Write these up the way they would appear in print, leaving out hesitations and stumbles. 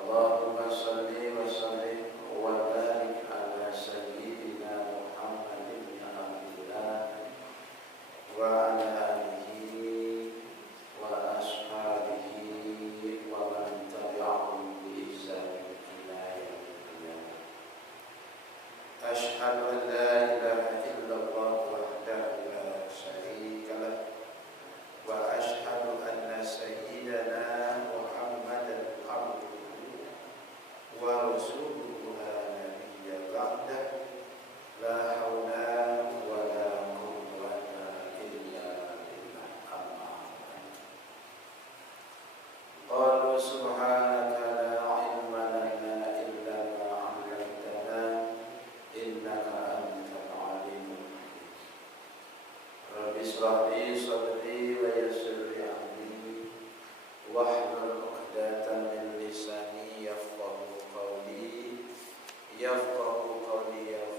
Allahumma salli wa sallim wa barik ala sayyidina Muhammad ibn Abdillah wa ala alihi wa ashabihi wa man tabi'ahum bi ihsan ila yaumil qiyamah. Asyhadu an la ilaha illallah wahdahu la syarika lah wa asyhadu anna sayyidana Muhammadan abduhu wa rasuluhu la nabiyya ba'dah la haula wa la quwwata illa billah. Amma qalu subhanaka la ilma lana illa ma 'allamtana innaka antal alimul hakim. Rabbi shrah li sadri wa yassir li amri wahlul 'uqdatam min lisani yafqahu qawli ya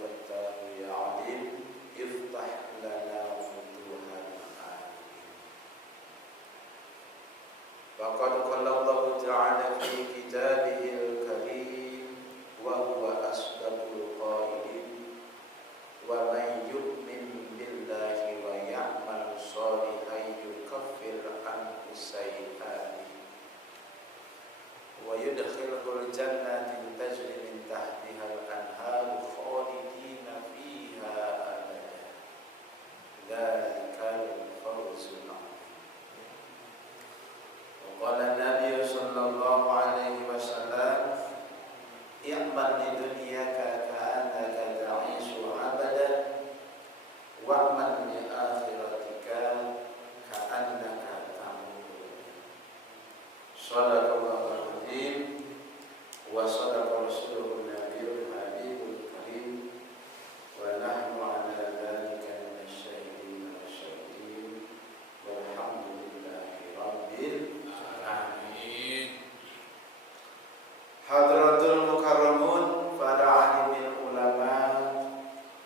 fattahu ya alim iftah lana futuhan alim. Faqad qala Allah ta'ala fi kitabihil karim wa huwa asdaqul qailin wa man yu'min billahi wa ya'mal shalihan yukaffir anhu sayyi'atihi wa yudkhilhul jannatin tajri min tahtihal anharu khalidina fiha abada. Dzalikal fawzul 'azim. Wa qala Nabi sallallahu alaihi wasallam i'mal li dunyaka ka'annaka ta'ishu abada wa'mal li akhiratika ka'annaka tamutu. Shadaqallahul azim wa shadaqa rasuluhun nabiyul habibul karim wa nahnu ala dzalika minasyahidin wasyahidin walhamdulillahi rabbil alamin. Hadratul mukarramun, para alimil ulama,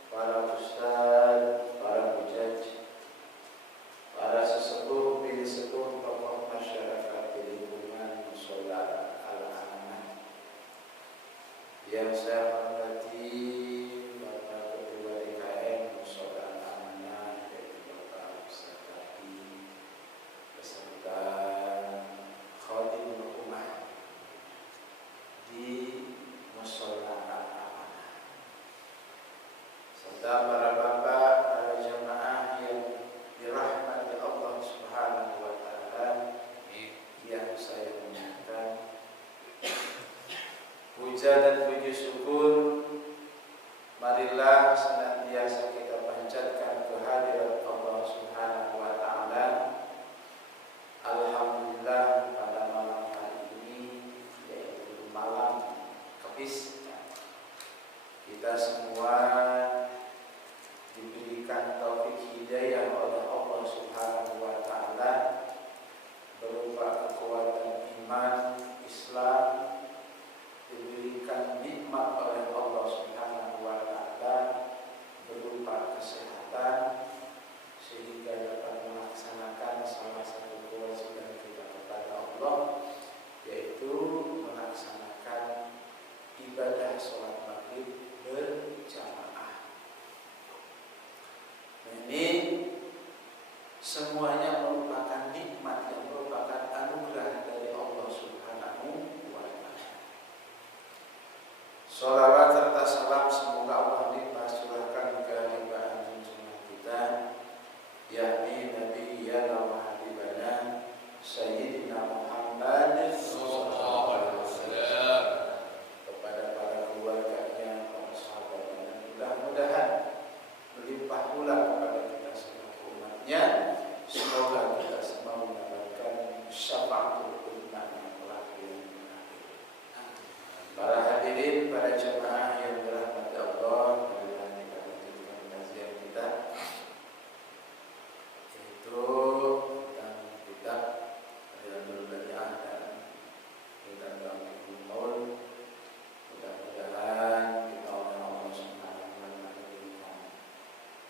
para ustaz, para hujaj, para sesepuh, pilih sepuh, tokoh masyarakat di lingkungan musola al-amanah yang saya hormati Bapak Ketua DKM Musola al-amanah, yaitu Bapak Ustaz Kapi, beserta Khadimul Ummah di Musola al-amanah, serta para bapak, para jamaah yang dirahmati Allah Subhanahu wa taala, yang saya muliakan. Puja dan puji syukur marilah senantiasa kita panjatkan kehadirat Allah Subhanahu wa taala. Alhamdulillah, pada malam hari ini, yaitu malam Kamis, kita semua diberikan taufik hidayah oleh Allah Subhanahu wa taala berupa kekuatan iman Islam, diberikan nikmat oleh Allah Subhanahu wa taala berupa kesehatan, sehingga dapat melaksanakan salah satu kewajiban kita kepada Allah, yaitu melaksanakan ibadah sholat maghrib berjamaah. Ini semuanya merupakan nikmat yang merupakan anugerah dari Allah Subhanahu wa taala. Sholawat serta salam semoga Allah limpahcurahkan ke hadirat junjungan kita, yakni Nabi wa Habibana Sayyidina Muhammad sallallahu alaihi wasallam, kepada para keluarganya, para sahabat, dan mudah-mudahan melimpah pula kepada kita sebagai umatnya. Semoga kita semua mendapatkan syafaatul ummah yang telah dilakukan. Para hadirin, para jemaah yang dirahmati Allah, marilah kita lanjutkan kajian kita, yaitu tentang kitab Riyadhul Badi'ah dan kitab Baqiyul Qaul. Mudah-mudahan kita oleh Allah Subhanahu wa taala diberikan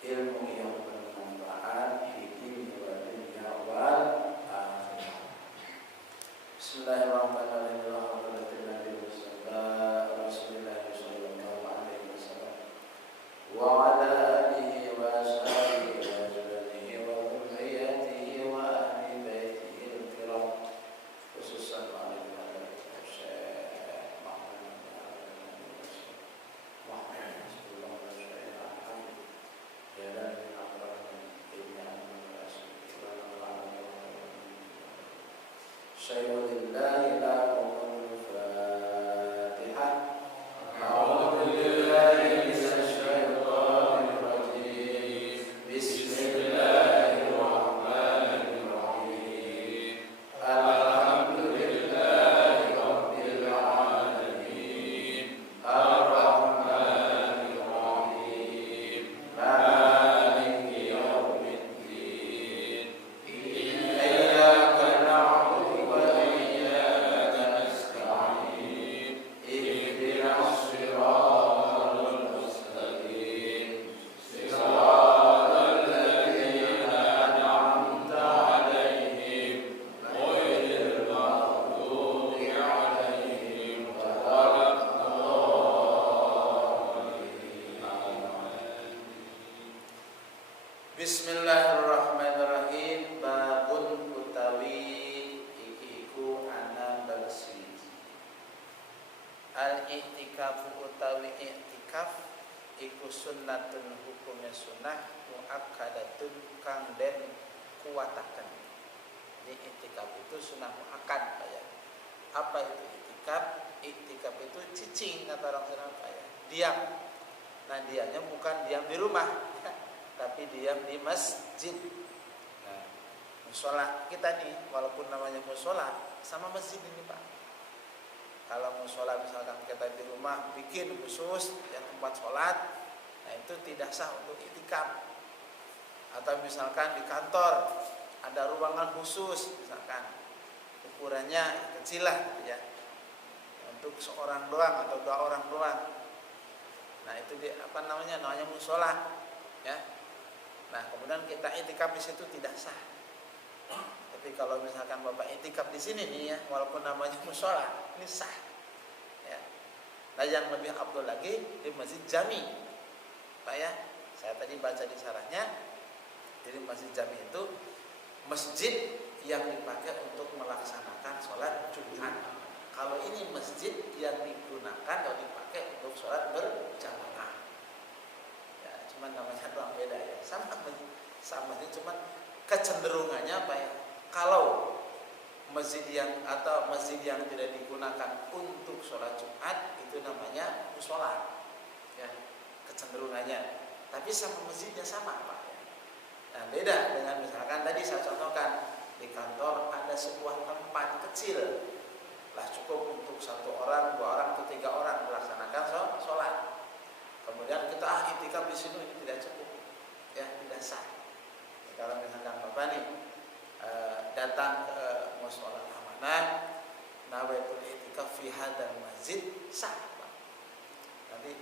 ilmu yang bermanfaat di dunia wa dunya wal akhirah. Bismillahirrahmanirrahim. وعلى آله وأصحابه وأزواجه وذريته وأهل بيته الكرام خصوصا على الشيخ محمد شيء لله لا أقول الفاتحة. أعوذ بالله من الشيطان الرجيم. بسم الله الرحمن الرحيم. الحمد لله رب العالمين. الرحمن الرحيم. مالك يوم الدين. إياك نعبد وإياك نستعين. اهدنا الصراط المستقيم. صراط الذين أنعمت عليهم غير المغضوب عليهم ولا الضالين. Bismillahirrahmanirrahim. Babun utawi iki iku ana bagsi. Al-i'tikafu utawi i'tikaf iku sunnatun hukumnya sunnah muakkadatun kang den kuwataken. Jadi i'tikaf itu sunnah muakkad, Pak ya. Apa itu i'tikaf? I'tikaf itu cicing kata orang Sunda, Pak ya. Diam. Nah, diamnya bukan diam di rumah, ya, tapi diam di masjid. Nah, musola kita nih, walaupun namanya musola, sama masjid ini Pak. Kalau musola misalkan kita di rumah bikin khusus yang tempat sholat, nah itu tidak sah untuk i'tikaf. Atau misalkan di kantor ada ruangan khusus, misalkan ukurannya kecil lah, ya, untuk seorang doang atau 2 orang doang. Nah itu namanya musola, ya. Nah kemudian kita i'tikaf di situ tidak sah. Tapi kalau misalkan Bapak i'tikaf di sini nih ya, walaupun namanya musola, ini sah. Ya. Nah yang lebih afdal lagi di Masjid Jami, Pak ya. Saya tadi baca di syarahnya, jadi Masjid Jami itu masjid yang dipakai untuk melaksanakan sholat Jumat. Kalau ini masjid yang digunakan atau dipakai untuk sholat berjamaah. Ya, cuman namanya doang beda ya. Sama masjid, cuman kecenderungannya apa ya? Kalau masjid yang tidak digunakan untuk sholat Jumat itu namanya musola. Ya, kecenderungannya. Tapi sama masjidnya sama, Pak. Ya. Nah, beda dengan misalkan tadi saya contohkan di kantor ada sebuah tempat kecil. Lah cukup untuk 1 orang, 2 orang, atau 3 orang melaksanakan sholat. Kemudian kita i'tikaf di sini ini tidak cukup, ya tidak sah. Kalau misalkan Bapak nih datang ke mushola amanah, nawaitul i'tikaf fi hadzal masjid, sah Pak. Nanti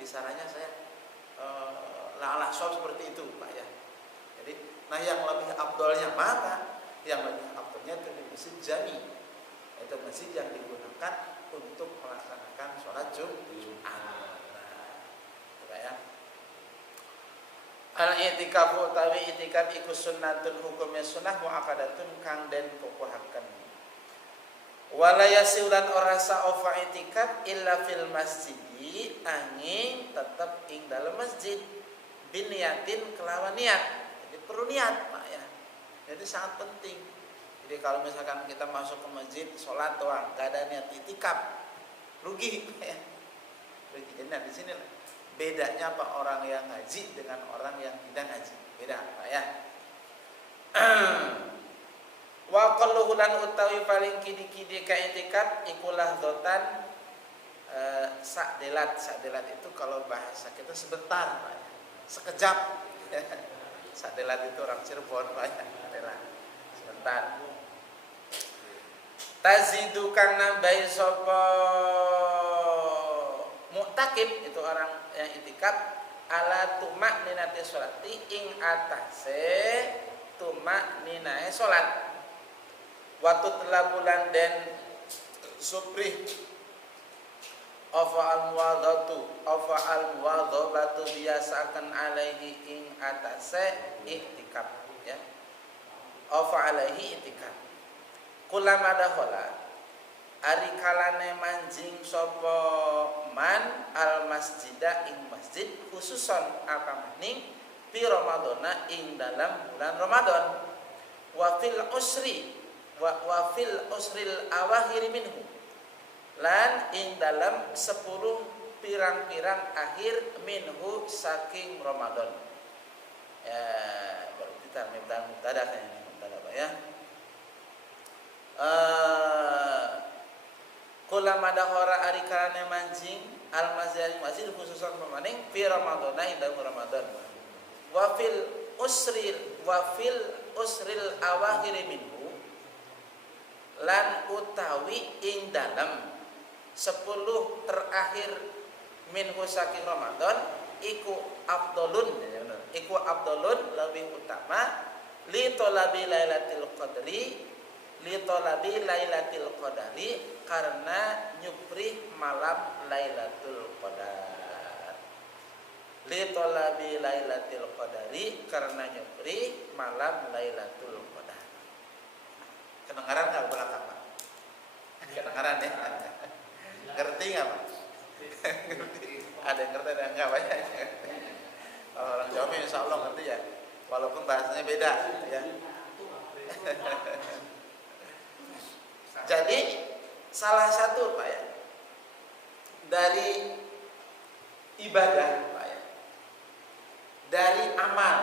di sarannya saya la'ala shol seperti itu Pak ya. Jadi, nah yang lebih afdolnya maka yang lebih afdolnya itu di Masjid Jami. Itu masjid yang digunakan untuk melaksanakan sholat Jumat. Nah, itu ya. Al-i'tikafu utawi i'tikaf iku sunnatun hukumnya sunnah muakkadatun kang den kukuhaken. Wala yasilan ora sa'ofa i'tikaf illa fil masjidi angin tetap ing dalam masjid biniyatin kelawan niat. Jadi perlu niat Pak ya. Jadi sangat penting. Jadi kalau misalkan kita masuk ke masjid sholat doang, gak ada niat i'tikaf, rugi ya. Rugi. Jadi di sini bedanya Pak orang yang ngaji dengan orang yang tidak ngaji. Beda Pak ya. Wa qalluhu lan utawi paling kidi-kidi ka i'tikaf iku lahdzatan sakdelat. Sakdelat itu kalau bahasa kita sebentar Pak ya. Sekejap. Sakdelat itu orang Cirebon Pak ya. Sebentar. Tazidu kang nambahi sapa mu'takib itu orang yang i'tikaf ala tumak ninati sholati ing atase tumak ninae sholat watut labulan den suprih Afa al muwadhabatu biasakan alaihi ing atase iktikaf ya. Afa alaihi iktikaf. Kulama dakhala ari kalane manjing sapa man al masjida ing masjid khususon apa maning fi ramadhana ing dalam bulan Ramadan wa fil usril awakhir minhu lan ing dalam 10 pirang-pirang akhir minhu saking Ramadan. Ya, baru kita mubtada ya. Kula madahora ari karane manjing al masjid khususan pemaning fi Ramadan ing dalam Ramadan. Wa fil usril awakhir minhu lan utawi ing dalam 10 terakhir minhu saking Ramadan iku afdalun lebih utama li talabi lailatul qadri karena nyupri malam Lailatul Qadar. Li talabi lailatul qadri karena nyupri malam Lailatul Qadar. Kedengaran enggak belakang, Pak? Kedengaran ya? Ngerti enggak, Pak? Ada yang ngerti, ada yang enggak banyak. Kalau orang Jawa insya Allah ngerti ya, walaupun bahasanya beda ya. Jadi salah satu Pak ya dari ibadah Pak ya, dari amal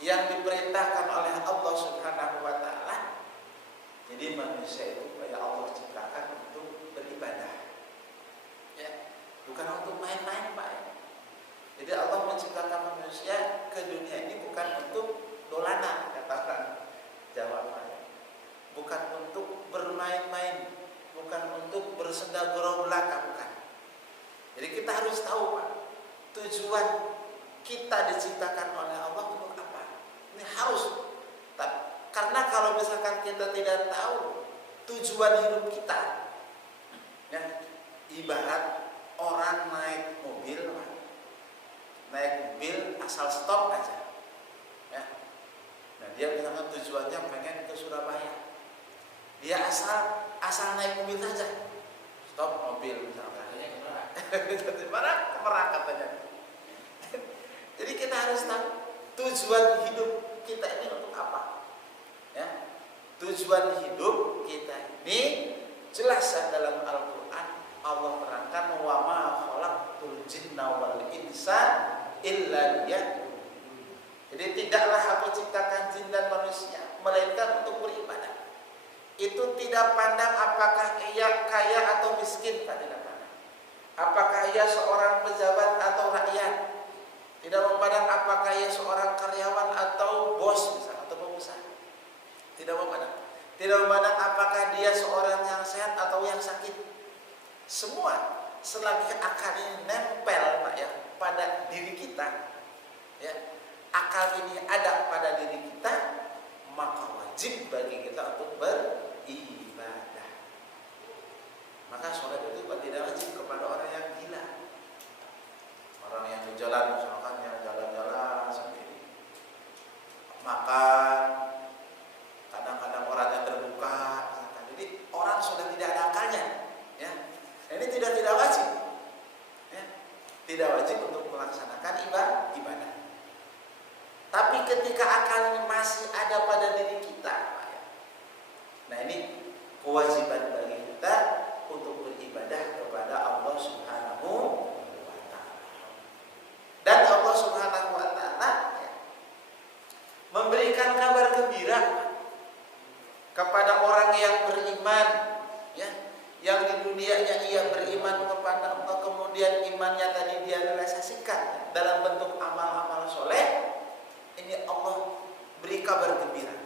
yang diperintahkan oleh Allah Subhanahu wa taala. Jadi manusia itu Pak ya Allah ciptakan untuk beribadah. Ya, bukan untuk main-main Pak ya. Jadi Allah menciptakan manusia ke dunia ini bukan untuk dolanan, katakan jawabannya. Bukan untuk bermain-main, bukan untuk bersenda gurau belaka, bukan. Jadi kita harus tahu Pak, tujuan kita diciptakan oleh Allah untuk apa? Ini harus. Karena kalau misalkan kita tidak tahu tujuan hidup kita, ya, ibarat orang naik mobil asal stop aja, ya. Nah dia misalkan tujuannya pengen ke Surabaya, dia asal naik mobil saja, stop mobil misalkan, mana ke Merak katanya. Jadi kita harus tahu tujuan hidup kita ini untuk apa, ya. Tujuan hidup kita ini jelas dalam Al-Quran. Allah terangkan wa ma khalaqtul jinna wal insa illa liya'budun. Jadi tidaklah aku ciptakan jin dan manusia melainkan untuk beribadah. Itu tidak pandang apakah ia kaya atau miskin, tidak pandang. Apakah ia seorang pejabat atau rakyat. Tidak memandang apakah ia seorang karyawan atau bos misalnya atau pengusaha. Tidak memandang. Tidak memandang apakah dia seorang yang sehat atau yang sakit. Semua selagi akal ini nempel Pak ya pada diri kita, ya, akal ini ada pada diri kita, maka wajib bagi kita untuk beribadah. Maka sholat itu tidak wajib kepada orang yang gila, orang yang di jalan misalkan yang jalan-jalan sendiri, makan kadang-kadang orangnya terbuka misalkan. Jadi orang sudah tidak ada akalnya, ya. Ini tidak wajib, ya. Tidak wajib untuk melaksanakan ibadah. Tapi ketika akal ini masih ada pada diri kita, ya, nah ini kewajiban bagi kita untuk beribadah kepada Allah Subhanahu wa taala. Dan Allah Subhanahu wa taala, ya, memberikan kabar gembira kepada orang yang beriman, ya, yang di dunianya ia beriman kepada Allah, kemudian imannya tadi dia realisasikan dalam bentuk amal-amal soleh. Ini Allah beri kabar gembira.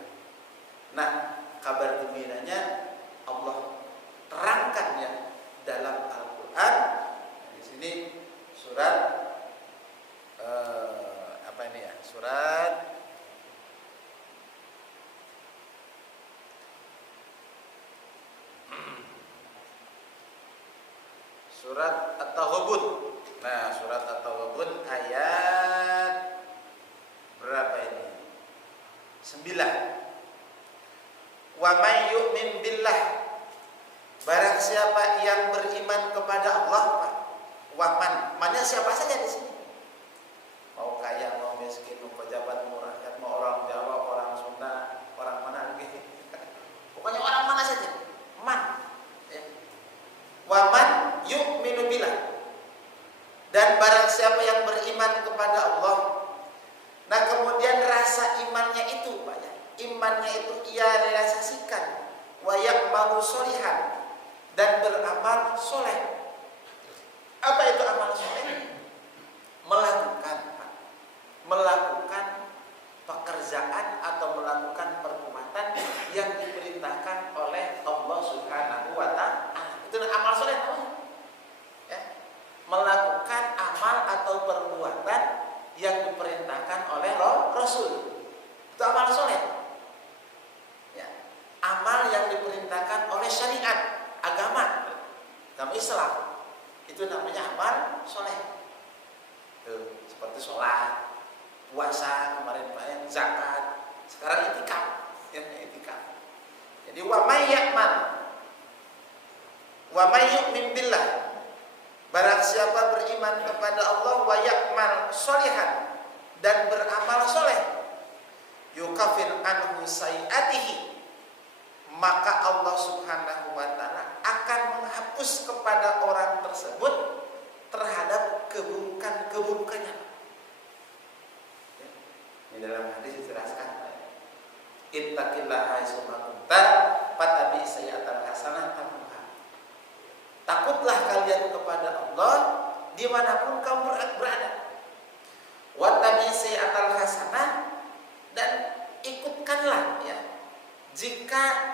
Nah, kabar gembiranya Allah terangkan ya dalam Al-Quran. Di sini surat apa ini ya? Surat At-Taghabun. Nah, surat At-Taghabun ayat berapa ini? 9. Wa may yu'min billah, barang siapa yang beriman kepada Allah, Pak. Waman, mana siapa saja di sini. Mau kaya, mau miskin, mau pejabat, mau rakyat, mau orang Jawa, orang Sunda, orang mana gitu. Pokoknya orang mana saja. Man. Ya. Waman yu'minu billah, dan barang siapa yang beriman kepada Allah. Nah, kemudian rasa imannya itu, Pak ya. Imannya itu ia realisasikan wa ya'malu sholihan, dan beramal soleh. Apa itu amal soleh? Melakukan pekerjaan atau melakukan perbuatan yang diperintahkan oleh Allah Subhanahu wa Ta'ala. Itu amal soleh. Ya. Melakukan amal atau perbuatan yang diperintahkan oleh Rasul. Itu amal soleh. Amal yang diperintahkan oleh syariat agama Islam, itu namanya amal soleh. Seperti sholat, puasa kemarin Pak ya, zakat, sekarang itikaf, ya, itikaf. Jadi wa may ya'mal wa may yu'min billah, barang siapa beriman kepada Allah, wa ya'mal sholihan, dan beramal soleh, yukafir anhu sayiatihi, maka Allah Subhanahu wa Ta'ala akan menghapus kepada orang tersebut terhadap keburukannya. Di dalam hadis dijelaskan, ittaqillaha haitsu ma kunta fattabi' sayyi'atal hasanah tamhuha. Takutlah kalian kepada Allah dimanapun kamu berada. Wattabi' sayyi'atal hasanah, dan ikutkanlah ya, jika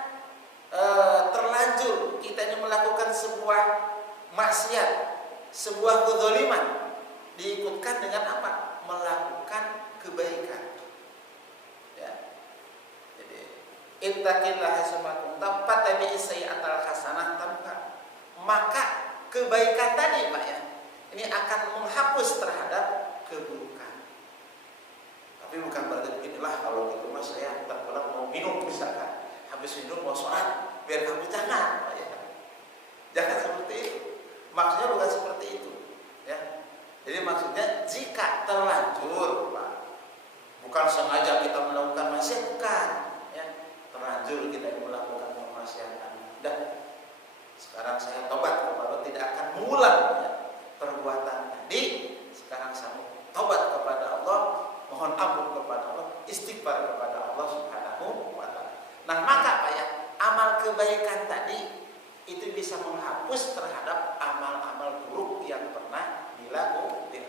terlanjur kita ini melakukan sebuah maksiat, sebuah kezaliman, diikutkan dengan apa? Melakukan kebaikan. Ya. Jadi ittaqillaha haitsu kunta fattabi' sayyi'atal hasanah tamhuha. Maka kebaikan tadi Pak ya, ini akan menghapus terhadap keburukan. Tapi bukan berarti beginilah, kalau gitu mas saya terpulang mau minum misalkan, habis minum mau sholat, biar kamu jangan, ya. Jangan seperti itu. Maksudnya bukan seperti itu, ya. Jadi maksudnya jika terlanjur, Pak, bukan sengaja kita melakukan maksiat, bukan, ya. Terlanjur kita melakukan kemaksiatan. Dan sekarang saya tobat kepada, tidak akan mengulang ya, perbuatan tadi. Sekarang saya tobat kepada Allah, mohon ampun kepada Allah, istighfar kepada Allah Subhanahu wa Ta'ala. Nah, maka Pak ya, amal kebaikan tadi itu bisa menghapus terhadap amal-amal buruk yang pernah dilakukan.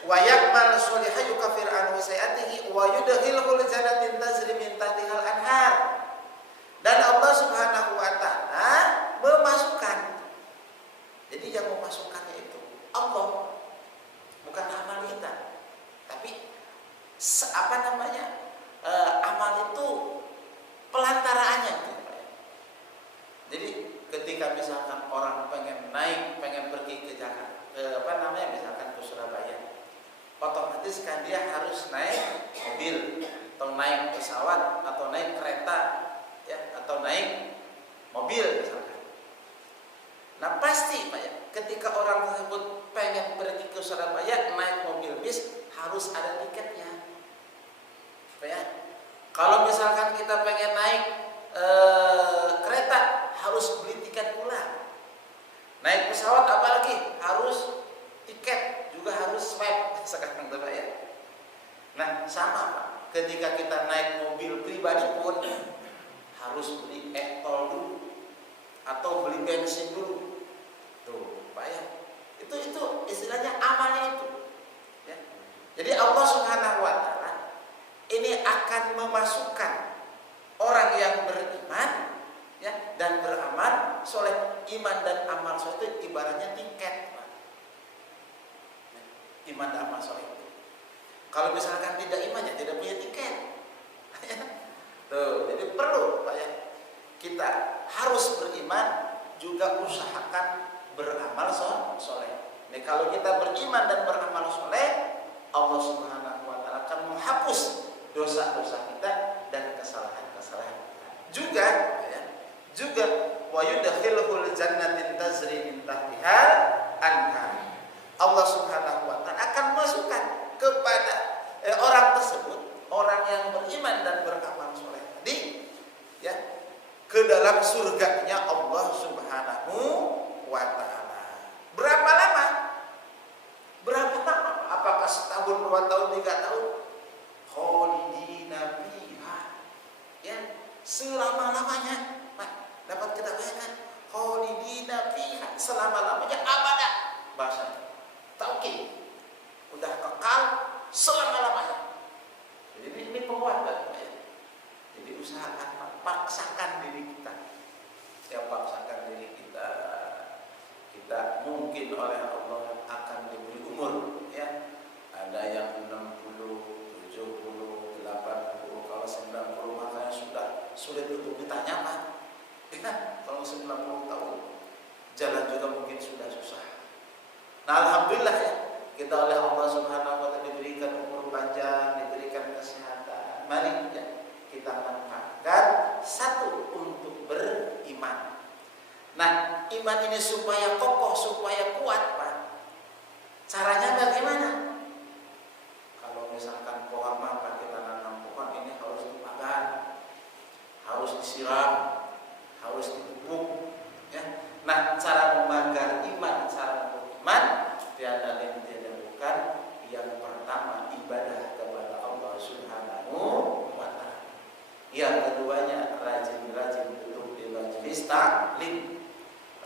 Wa ya'mal sholihan yukafir anhu sayi'atihi wa yudkhilhul jannatin tajri min tahtihal anhar. Dan Allah Subhanahu wa Ta'ala memasukkan. Jadi yang memasukkannya itu Allah, bukan amal kita. Tapi amal itu pelantaraannya. Jadi ketika misalkan orang pengen naik, pengen pergi ke Jakarta, misalkan ke Surabaya, otomatis kan dia harus naik mobil atau naik pesawat atau naik kereta, ya, atau naik mobil misalkan. Nah pasti Pak ya, ketika orang tersebut pengen pergi ke Surabaya naik mobil bis, harus ada tiketnya. Pak ya, kalau misalkan kita pengen naik kereta, harus beli tiket pula. Naik pesawat apalagi harus tiket, juga harus swab sekarang Pak ya. Nah sama Pak, ketika kita naik mobil pribadi pun harus beli e-tol dulu atau beli bensin dulu. Tuh Pak ya, itu istilahnya amalnya itu ya. Jadi Allah Subhanahu wa Ta'ala ini akan memasukkan orang yang beriman ya, dan beramal soleh. Iman dan amal soleh itu ibaratnya tiket, Pak. Iman dan amal soleh itu, kalau misalkan tidak iman ya tidak punya tiket. Tuh, jadi perlu Pak ya, kita harus beriman, juga usahakan beramal soleh. Nih kalau kita beriman dan beramal soleh, Allah Subhanahu wa Ta'ala akan menghapus dosa-dosa kita dan kesalahan-kesalahan kita. Juga wa yudkhilul jannatin tajri min tahtiha anhar. Allah Subhanahu wa Ta'ala akan masukkan kepada orang tersebut, orang yang beriman dan beramal soleh tadi, ya, ke dalam surganya Allah Subhanahu wa Ta'ala. Berapa lama? Apakah setahun, 2 tahun, 3 tahun? Khalidina fiha. Ya, selama-lamanya. Pak, dapat kita bayangkan, khalidina fiha, selama-lamanya, abadah. Bahasa taukid. Udah kekal selama-lamanya. Jadi ini penguatan, ya. Jadi usahakan, paksakan diri kita. Ya, paksakan diri kita. Kita mungkin oleh Allah akan diberi umur, ya. Ada yang 60, 70, 80, kalau 90 makanya sudah sulit untuk ditanya, Pak. Ya, kalau 90 tahun jalan juga mungkin sudah susah. Nah, alhamdulillah, ya, kita oleh Allah Subhanahu wa Ta'ala diberikan umur panjang, diberikan kesehatan. Mari, ya, kita manfaatkan satu untuk beriman. Nah, iman ini supaya kokoh, supaya kuat, Pak. Caranya bagaimana? Kalau misalkan pohon apa, kita nanam pohon ini harus dipagar, harus disiram, harus dipupuk, ya. Nah, cara membanggar iman, cara beriman, tiada lain tiada bukan yang pertama ibadah kepada Allah Subhanahu wa Ta'ala. Yang keduanya rajin-rajin duduk di majelis taklim,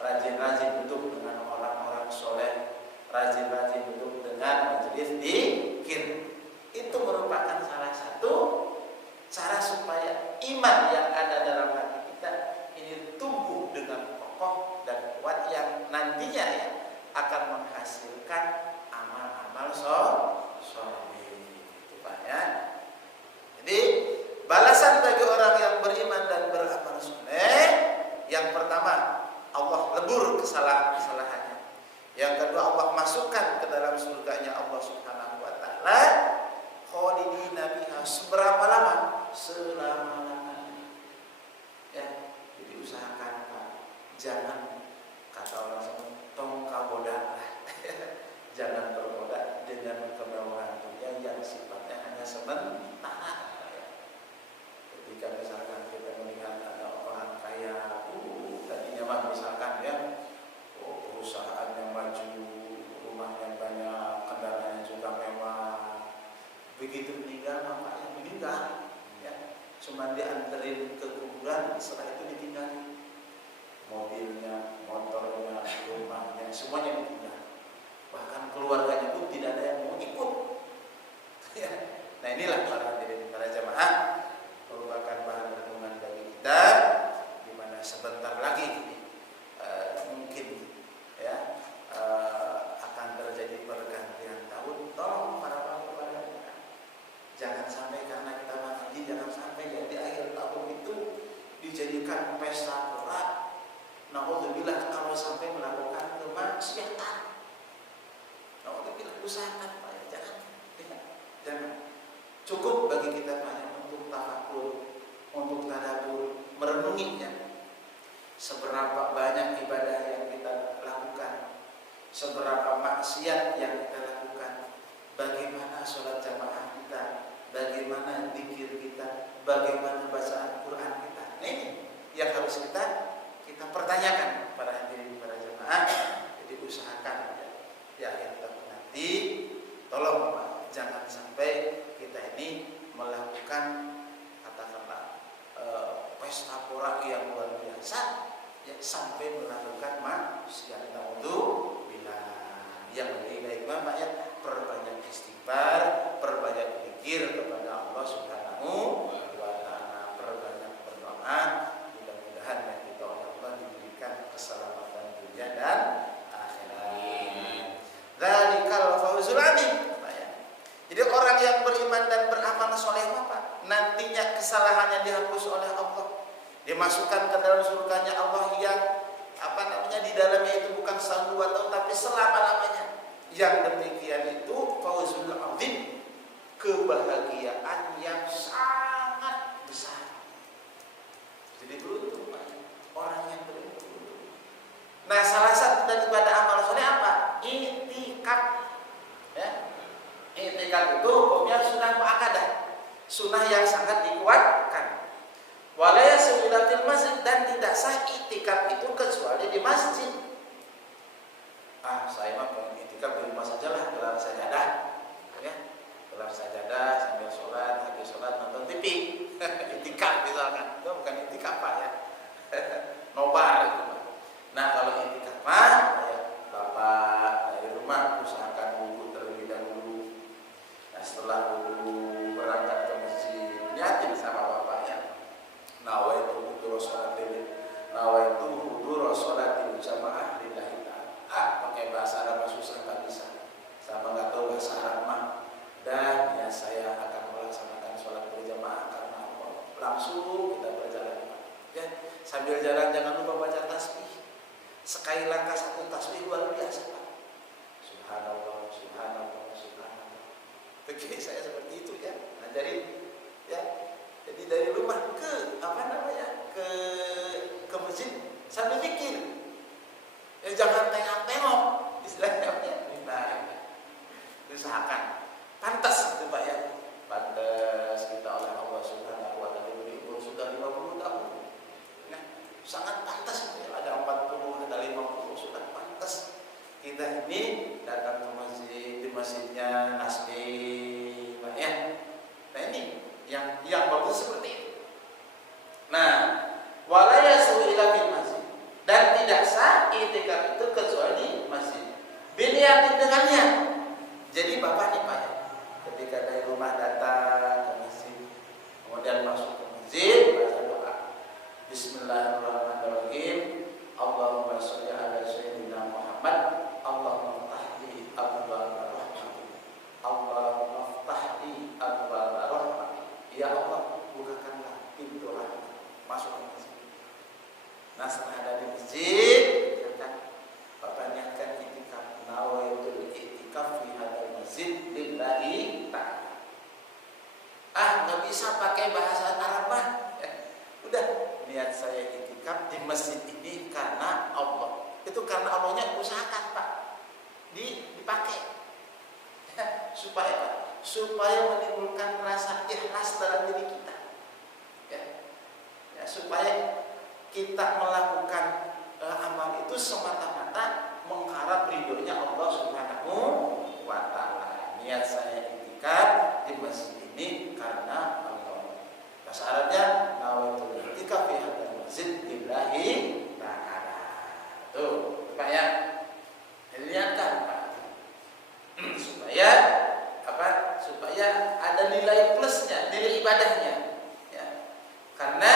rajin-rajin duduk dengan orang-orang soleh, rajin-rajin duduk dengan majelis dzikir. Itu merupakan salah satu cara supaya iman yang ada dalam hati kita ini tumbuh dengan kokoh dan kuat, yang nantinya, ya, akan menghasilkan amal-amal soleh. Itu, Pak, ya. Jadi balasan bagi orang yang beriman dan beramal soleh, yang pertama, Allah lebur kesalahan-kesalahannya. Yang kedua, Allah masukkan ke dalam surganya Allah Subhanahu wa Ta'ala. Khalidina biha, seberapa lama? Selama-lamanya. Ya, jadi usahakan, Pak, jangan, kata orang semua, tong kaboda. Jangan tergoda dengan kemewahan dunia yang sifatnya hanya sementara. Ketika misalkan kita melihat ada orang kaya, tadinya mah misalkan, ya, perusahaannya maju, rumahnya banyak, kendaraannya juga mewah. Begitu meninggal, makanya meninggal, ya, cuma dianterin ke kuburan, setelah itu ditinggal. Mobilnya, motornya, rumahnya, semuanya ditinggal. Bahkan keluarganya pun tidak ada yang mau ikut. Ya. Nah, inilah para jamaah, merupakan bahan renungan bagi kita, di mana sebentar lagi mungkin, ya, akan terjadi pergantian tahun. Tolong para kita, jangan sampai karena kita haji, jangan sampai ya di akhir tahun itu dijadikan pesta pora. Naudzubillah kalau sampai melakukan kemaksiatan. Naudzubillah, usahakan, Pak, ya, jangan. Cukup bagi kita banyak untuk tafakur, untuk tadabbur, merenunginya. Seberapa banyak ibadah yang kita lakukan, seberapa maksiat yang kita lakukan, bagaimana sholat jamaah kita, bagaimana zikir kita, bagaimana bacaan Quran kita. Nah, ini yang harus kita pertanyakan para hadirin, para jamaah. Jadi usahakan, ya, akhir tahun nanti, tolong, Pak, jangan sampai kita ini melakukan, katakanlah, pesta pora yang luar biasa, ya, sampai melakukan maksiat. Bila yang lebih baik, Pak, ya, perbanyak istighfar, perbanyak zikir kepada Allah Subhanahu wa Ta'ala, perbanyak berdoa. Mudah-mudahan, ya, kita oleh Allah diberikan keselamatan dunia dan akhirat. Dzalikal fawzul adzim. Jadi orang yang beriman dan beramal soleh, apa? Nantinya kesalahannya dihapus oleh Allah. dimasukkan ke dalam surganya Allah yang di dalamnya itu bukan setahun 2 tahun tapi selama-lamanya. Yang demikian itu fawzul azim, kebahagiaan yang sangat besar. Jadi beruntung Pak, orang yang beruntung. Nah, salah satu daripada amal soleh apa? I'tikaf. Ya. I'tikaf itu hukumnya sunnah muakkadah, sunnah yang sangat dikuatkan. Walaya suwilatil masjid, dan tidak sah i'tikaf itu kecuali di masjid. Saya mah pengen i'tikaf di rumah saja lah, gelar sajadah, ya, gelar sajadah sambil sholat, habis sholat nonton TV, i'tikaf misalkan, itu bukan i'tikaf Pak ya, nobar itu Pak. Nah kalau i'tikaf mah, ya, Bapak dari rumah usahakan wudu terlebih dahulu. Nah setelah wudu berangkat ke masjid, niatin sama Bapak ya. Nawaitu hudur sholatil jamaah lillahi ta'ala. Pakai bahasa Arab susah nggak bisa, sama nggak tahu bahasa Arab mah. Dan ya saya akan melaksanakan sholat berjamaah karena Allah. Langsung kita berjalan, ya. Sambil jalan jangan lupa baca tasbih. Sekali langkah 1 tasbih luar biasa Pak. Subhanallah, subhanallah, subhanallah. Oke, saya seperti itu ya. Nah, jadi dari rumah ke ke masjid sambil mikir, ya jangan tengok-tengok istilahnya. Nah, usahakan pantas itu Pak ya, pantas kita oleh Allah Subhanahu wa taala diberi umur sudah 50 tahun. Nah, sangat pantas itu ya. Ada 40, ada 50, sudah pantas kita ini datang ke masjid, di masjidnya nasbi Pak ya. Nah ini yang bagus seperti itu. Nah, wala yasu ila bil masjid, dan tidak sah i'tikaf itu kecuali di masjid. Biniyatin dengannya. Jadi Bapak nih Pak, ketika dari rumah datang ke masjid, kemudian masuk ke masjid, baca doa. Bismillahirrahmanirrahim. Allahumma sholli ala sayyidina Muhammad. Allahumma ftahli abwaaba rahmatik. Allahumma ftahli abwaaba rahmatik. Ya Allah, bukakanlah pintu rahmat. Masuk ke masjid. Nah, setelah ada di masjid, Bapak niatkan i'tikaf. Nawaitul i'tikaf fi hadzal masjid lillahi ta'ala. Nggak bisa pakai bahasa Arab mah. Udah, niat saya i'tikaf di masjid ini karena Allah. Itu karena Allahnya usahakan Pak. Dipakai. Supaya menimbulkan rasa ikhlas dalam diri kita. Ya, supaya kita melakukan amal itu semata-mata mengharap ridhonya Allah Subhanahu wa taala. Niat saya i'tikaf di masjid ini karena Allah. Bahasa Arabnya nawaitul i'tikaf fi hadzal masjid lillahi ta'ala. Tuh, Pak ya. Dilihatkan Pak. Supaya ada nilai plusnya, nilai ibadahnya. Ya. Karena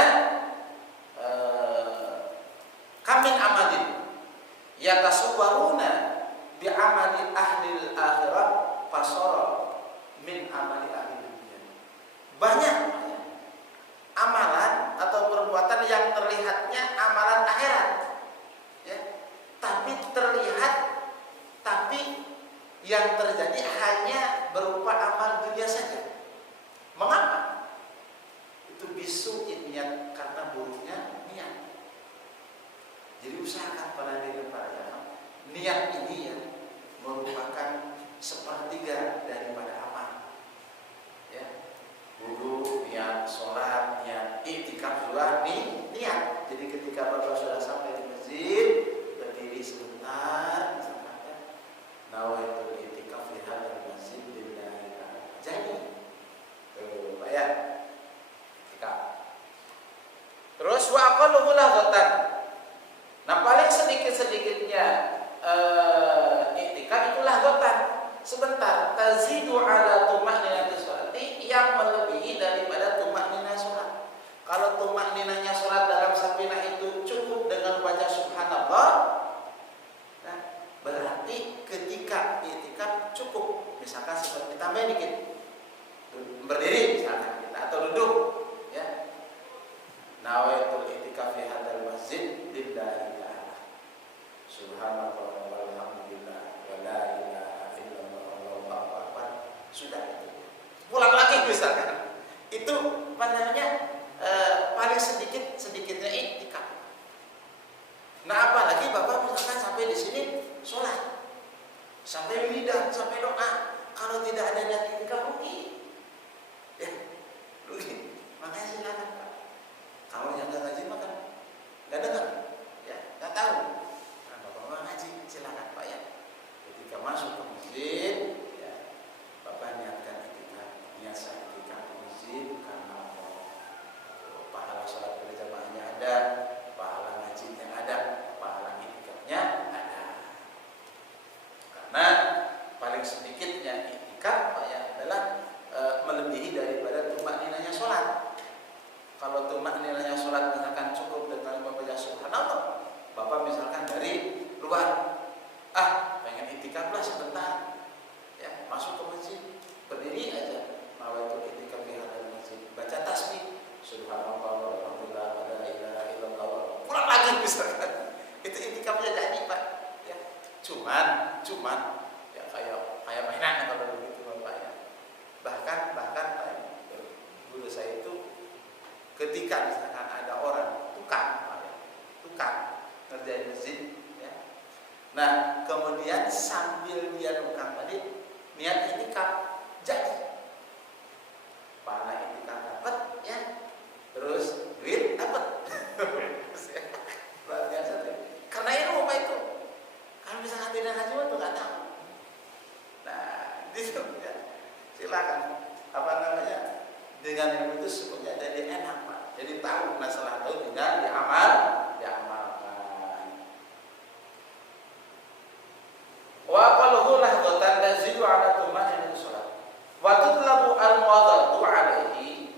kamin amalin yatasawwaruna bi amali ahli akhirah fasara min amali ahli dunia. Banyak amalan atau perbuatan yang terlihatnya amalan akhirat, ya, tapi yang terjadi hanya berupa amal dunia saja. Mengapa? Itu bisu niat, karena buruknya niat. Jadi usahakan pada diri para jamaah, niat ini ya merupakan 1/3 daripada amal. Ya, wudu, niat sholat, niat i'tikaf juga niat. Jadi ketika Bapak sudah sampai di masjid, berdiri sebentar, misalkan, nawaitul i'tikaf fi hadzal masjid lillahi ta'ala. Jadi, Pak ya, i'tikaf. Terus wa aqallu laghatan. Nah, paling sedikit-sedikitnya i'tikaf itulah laghatan. Sebentar, tazidu ala tuma'ninati sholati, yang melebihi daripada tuma'ninah sholat. Kalau tuma'ninahnya sholat dalam safinah itu cukup dengan baca subhanallah, nah, berarti ketika i'tikaf cukup. Misalkan seperti tambah dikit, berdiri misalkan kita, atau duduk, ya. Nawaitul i'tikaf i'tikaf fi hadzal masjid lillahi ta'ala. Subhanallah walhamdulillah wa la ilaha illallah wallahu akbar. Sudah itu. Pulang lagi misalkan. Itu apa namanya? Paling sedikitnya i'tikaf. Nah, apalagi Bapak misalkan sampai di sini sholat, sampai wiridan, sampai doa. Kalau tidak ada niat i'tikaf rugi. Ya, rugi. Makanya silakan Pak. Kalau yang nggak ngaji makan, nggak dengar, ya nggak tahu. Nah, Bapak ngaji silakan Pak ya. Ketika masuk ke masjid, ya Bapak niatkan i'tikaf, niat saya i'tikaf di masjid karena Allah. Pahala sholat berjamaahnya ada, pahala ngajinya ada, pahala i'tikafnya ada. Karena paling sedikitnya i'tikaf Pak ya adalah melebihi daripada tumakninanya sholat. Kalau tumakninanya sholat misalkan cukup dengan membaca subhanallah, Bapak misalkan dari luar, pengen i'tikaf lah sebentar, ya masuk ke masjid, berdiri aja, nawaitu i'tikaf fi hadzal masjid, baca tasbih, subhanallah walhamdulillah wa la ilaha illallah, pulang lagi misalkan, itu i'tikafnya jadi Pak, ya. Cuman ya kayak mainan kalau begitu Bapak ya. Bahkan guru saya itu ketika misalkan ada orang tukang ngerjain masjid ya. Nah, kemudian sambil dia tukang tadi niat i'tikaf jadi. Pahala i'tikaf dapat ya. Terus duit dapat. Luar biasa tuh. Karena ilmu Pak itu. Kalau misalkan tidak ngaji itu enggak tahu. Nah, itu ya. Silakan dengan ilmu itu semuanya jadi enak Pak. Jadi tahu masalah itu tinggal diamalkan. Wa qaluhu lahdatan tazidu ala tumanin shalat. Wa tutlabu al-muwadhatu alaihi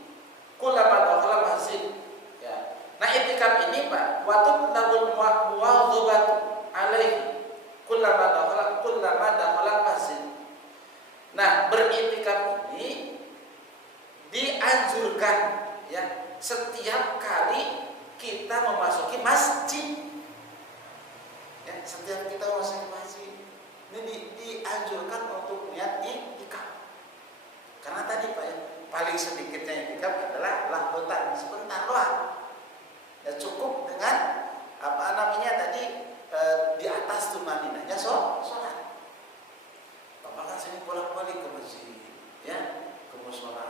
kullama dakhala masjid. Ya. Nah, i'tikaf ini Pak, wa tutlabu al-muwadhatu alaihi kullama dakhala masjid. Nah, beriktikaf ini dianjurkan ya setiap kali kita memasuki masjid. Ya, setiap kita memasuki masjid ini dianjurkan untuk niat i'tikaf. Karena tadi Pak ya, paling sedikitnya i'tikaf adalah lahdotan sebentar doang. Ya cukup dengan tadi di atas tumaninahnya sholat. Bapak kan sering bolak-balik ke masjid, ya, ke mushola.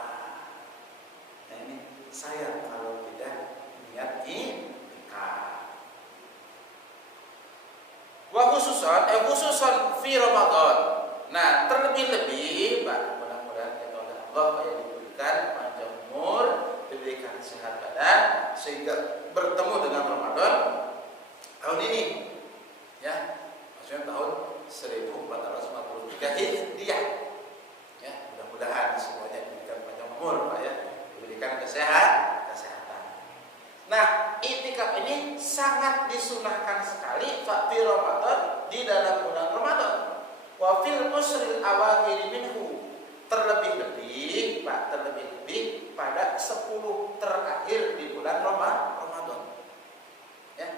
Nah ini sayang kalau tidak niat i'tikaf. Wa khususan fi Ramadan. Nah, terlebih-lebih Pak, mudah-mudahan kita oleh Allah yang diberikan panjang umur, diberikan sehat badan sehingga bertemu dengan Ramadan tahun ini. Ya, maksudnya tahun 1443 Hijriah. Ya, mudah-mudahan semuanya diberikan panjang umur Pak ya, diberikan kesehatan. Nah, i'tikaf ini sangat disunahkan sekali Pak di Ramadan, di dalam bulan Ramadan. Wa fil usril awakhir minhu, terlebih-lebih pada 10 terakhir di bulan Ramadan. Ya.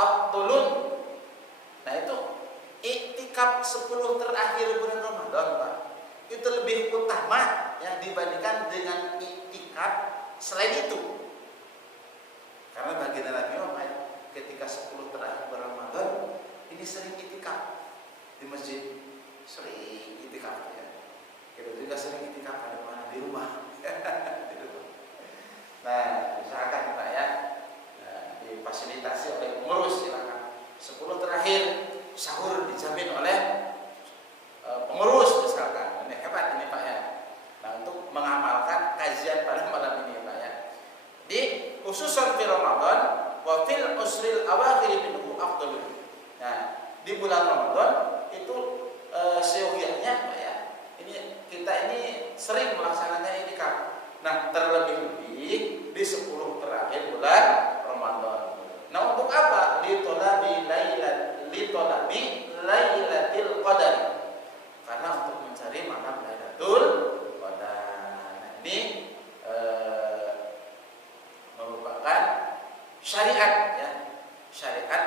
Abdulun. Nah, itu i'tikaf 10 terakhir bulan Ramadan, Pak. Itu lebih utama ya dibandingkan dengan i'tikaf selain itu. Karena baginda Nabi Muhammad ketika 10 terakhir bulan Ramadan ini sering i'tikaf di masjid, sering i'tikaf ya. Kita juga sering i'tikaf di mana? Di rumah. Nah, usahakan Pak ya, difasilitasi oleh pengurus, silakan 10 terakhir sahur dijamin oleh pengurus misalkan. Ini hebat ini Pak ya. Nah, untuk mengamalkan kajian pada malam ini Pak ya. Di khususan di Ramadan wa fil usril awakhir minhu afdalun. Nah, di bulan Ramadan itu seyogianya Pak ya. Kita ini sering melaksanakan i'tikaf. Nah, terlebih-lebih di 10 terakhir bulan Ramadan. Nah, untuk apa? Litolabi lailatul qadar. Karena untuk mencari malam Lailatul Qadar. Nah, ini merupakan syariat ya, syariat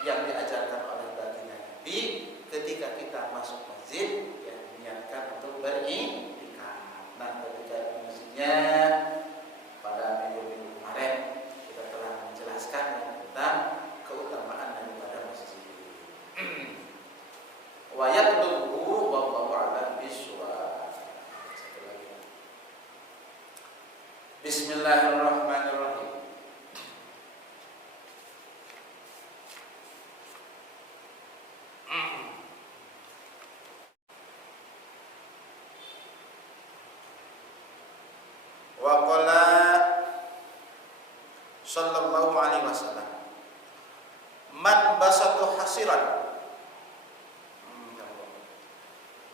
yang diajarkan oleh baginda Nabi ketika kita masuk masjid ya niatkan untuk beriktikaf. Nah, ketika di masjidnya pada minggu-minggu kemarin kita telah menjelaskan tentang keutamaan daripada masjid. Wa yatlubu wallahu a'lam bishawab. Satu lagi. Bismillahirrahmanirrahim. Wa qala sallallahu alaihi wasallam man basatu hasiran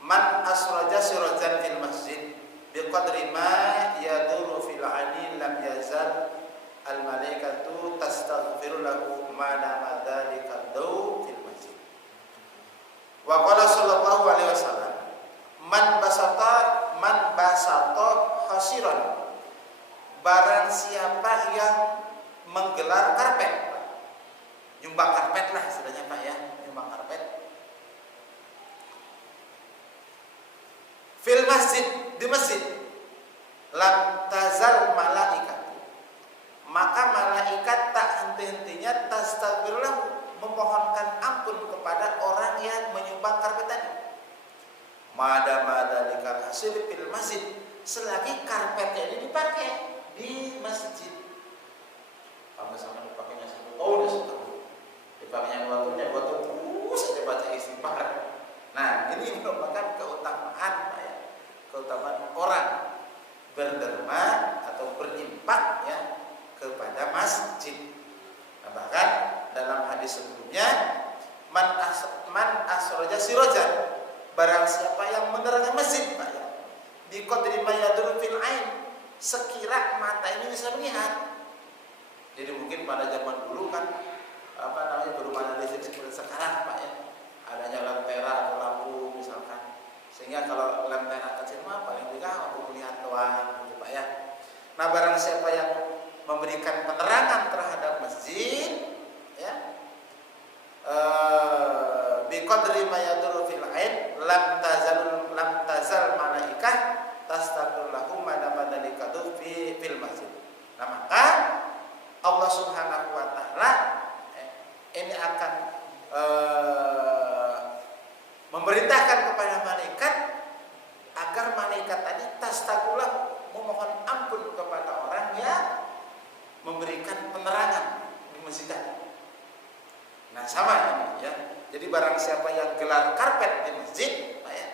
man asraja sirajan fil masjid biqadri ma yaduru fil ani lam yazal al malaikatu tastaghfiru lahu ma dama dzalika daw fil masjid. Wa qala sallallahu alaihi wasallam man basata hasiran, barang siapa yang menggelar karpet, nyumbang karpet lah istilahnya Pak ya, nyumbang karpet fil masjid, di masjid, lam tazal malaikat, maka malaikat tak henti-hentinya tastaghfirullah, memohonkan ampun kepada orang yang menyumbang karpet tadi. Mada hasil fil masjid, selagi karpetnya ini dipakai di masjid. Kalau misalkan dipakainya 1 tahun ya 1 tahun, dipakainya 2 tahun ya 2 tahun terus saja baca istighfar. Nah, ini merupakan keutamaan Pak ya, keutamaan orang berderma atau berimpak ya kepada masjid. Nah, bahkan dalam hadis sebelumnya man asroja sirojan, barang siapa yang menerangi masjid Pak ya, biqadri ma yaduru fil ain, sekira mata ini bisa melihat. Jadi mungkin pada zaman dulu kan belum ada listrik seperti sekarang Pak ya, adanya lentera atau lampu misalkan, sehingga kalau lentera kecil mah paling juga untuk melihat doang gitu Pak ya. Nah, barang siapa yang memberikan penerangan terhadap masjid ya, biqadri ma yaduru fil ain lam tazal malaikah tastaghfir lahu ma dzalika fil masjid. Nah, maka Allah Subhanahu wa taala ini akan memerintahkan kepada malaikat agar malaikat tadi tastaghfirullah, memohon ampun kepada orang yang memberikan penerangan di masjid tadi. Nah, sama ini ya. Jadi barang siapa yang gelar karpet di masjid, Pak ya,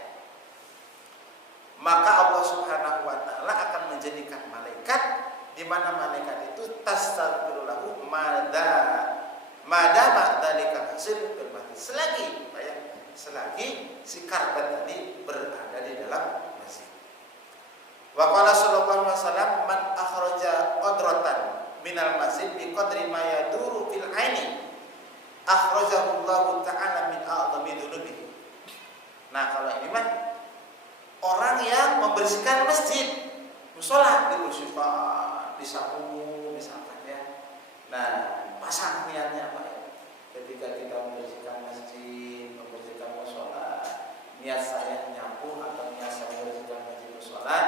maka Allah Subhanahu wa taala akan menjadikan malaikat, di mana malaikat itu tastaghfirullahu madama dzalika hasil bil masjid, selagi Pak ya, selagi si karpet tadi berada di dalam masjid. Wa qala sallallahu alaihi wasallam man akhraja qadratan minal masjid biqadri ma yaduru fil aini akhrajahullahu ta'ala min a'dhami dzunubihi. Nah, kalau ini mah orang yang membersihkan masjid, mushola dibersihkan, disapu misalkan ya. Nah, pasang niatnya Pak ya. Ketika kita membersihkan masjid, membersihkan mushola, niat saya nyapu atau niat saya membersihkan masjid mushola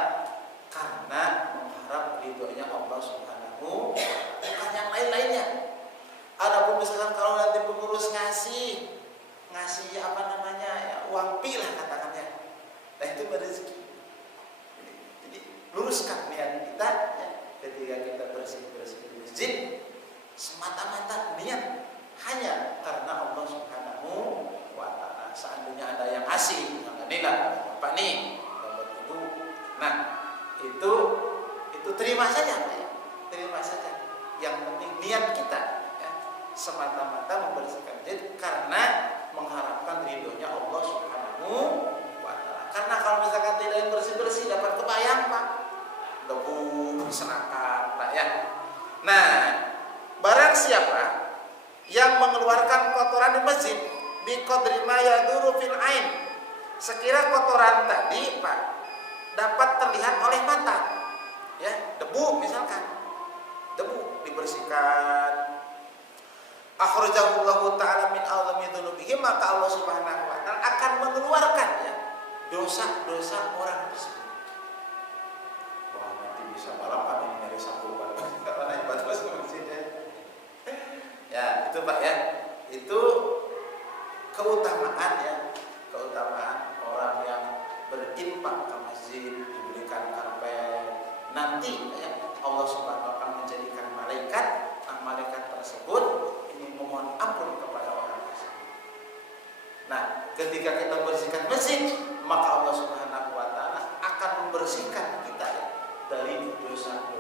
karena mengharap ridhonya Allah Subhanahu, bukan yang lain-lainnya. Adapun misalkan kalau nanti pengurus ngasih uang pi lah katakannya, nah itu rezeki. Jadi luruskan niat kita ya, ketika kita bersih di masjid, semata-mata niat hanya karena Allah Subhanahu wa taala. Seandainya ada yang asing, misalkan nih lah Bapak nih, Bapak Ibu, nah itu terima saja Pak ya, terima saja. Yang penting niat kita semata-mata membersihkan masjid karena mengharapkan ridhonya Allah Subhanahu wa taala. Karena kalau misalkan tidak yang bersih-bersih dapat kebayang Pak, debu serakan Pak ya. Nah, barang siapa yang mengeluarkan kotoran di masjid biqadri ma yaduru fil ain, sekira kotoran tadi Pak dapat terlihat oleh mata ya, debu misalkan, debu di dibersihkan. Akhrajahullahu ta'ala min a'zami dzunubihim, maka Allah Subhanahu wa taala akan mengeluarkan ya dosa-dosa orang tersebut. Wah, nanti bisa balapan ini dari satu kalau naik batu ke masjidnya. Ya, itu Pak ya. Itu keutamaan ya, keutamaan orang yang berinfak ke masjid, diberikan karpet. Nanti ya, Allah Subhanahu wa taala menjadikan malaikat, malaikat tersebut ini memohon ampun kepada orang tersebut. Nah, ketika kita bersihkan masjid, maka Allah Subhanahu wa taala akan membersihkan kita ya, dari dosa-dosa